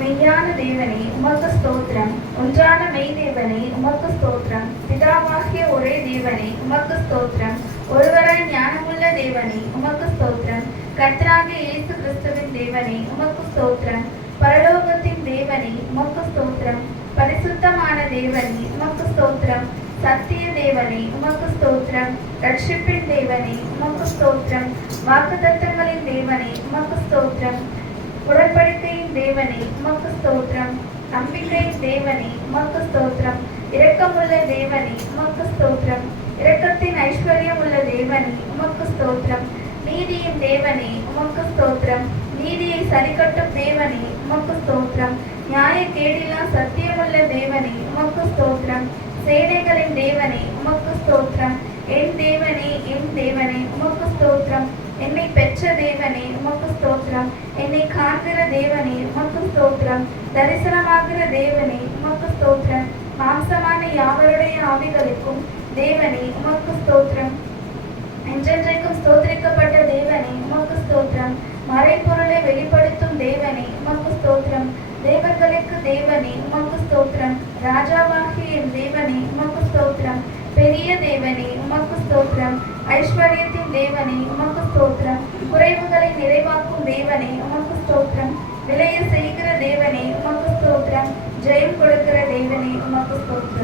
மெய்யான தேவனே உமக்கு ஸ்தோத்திரம். ஒன்றான மெய் தேவனே உமக்கு ஸ்தோத்திரம். பிதாவாகிய ஒரே தேவனே உமக்கு ஸ்தோத்திரம். ஒருவராய் ஞானமுள்ள தேவனே உமக்கு ஸ்தோத்திரம். கர்த்தராகிய இயேசு கிறிஸ்துவின் தேவனே உமக்கு ஸ்தோத்திரம். பரலோகத்தின் தேவனே உமக்கு ஸ்தோத்திரம். பரிசுத்தமான தேவனே உமக்கு ஸ்தோத்திரம். சத்திய தேவனே உமக்கு ஸ்தோத்திரம். ரட்சிப்பின் தேவனே உமக்கு ஸ்தோத்திரம். வாக்குத்தத்தங்களின் தேவனே உமக்கு ஸ்தோத்திரம். உடன்படிக்கையின் தேவனே உமக்கு ஸ்தோத்திரம். நம்பிக்கையின் தேவனே உமக்கு ஸ்தோத்திரம். இரக்கமுள்ள தேவனே உமக்கு ஸ்தோத்திரம். இரக்கத்தின் ஐஸ்வர்யம் உள்ள தேவனே உமக்கு ஸ்தோத்திரம். நீதியின் தேவனே உமக்கு ஸ்தோத்திரம். நீதியை சரிக்கட்டும் தேவனே உமக்கு ஸ்தோத்திரம். நியாய கேடில்லா சத்தியமுள்ள தேவனே உமக்கு ஸ்தோத்திரம். சேனைகளின் தேவனே உமக்கு ஸ்தோத்திரம். என் தேவனே என் தேவனே உமக்கு ஸ்தோத்திரம். என்னை பெற்ற தேவனே உமக்கு ஸ்தோத்திரம். என்னை காண்கிற தேவனே உமக்கு ஸ்தோத்திரம். தரிசனமாகிற தேவனே உமக்கு ஸ்தோத்திரம். மாம்சமான யாவருடைய ஆவிகளுக்கும் தேவனே உமக்கு ஸ்தோத்திரம். என்றென்றைக்கும் ஸ்தோத்திரிக்கப்பட்ட தேவனே உமக்கு ஸ்தோத்திரம். மறைபொருளை வெளிப்படுத்தும் தேவனே உமக்கு ஸ்தோத்திரம். தேவர்களுக்கு தேவனே உமக்கு ஸ்தோத்திரம். ராஜாவாகிய என் தேவனே உமக்கு ஸ்தோத்திரம். பெரிய தேவனே உமக்கு ஸ்தோத்திரம். ஐஸ்வர்யத்தின் தேவனே உமக்கு ஸ்தோத்திரம். குறைவுகளை நிறைவாக்கும் தேவனே உமக்கு ஸ்தோத்திரம். விளைய செய்கிற தேவனே உமக்கு ஸ்தோத்திரம். ஜெயம் கொடுக்கிற தேவனே உமக்கு ஸ்தோத்திரம்.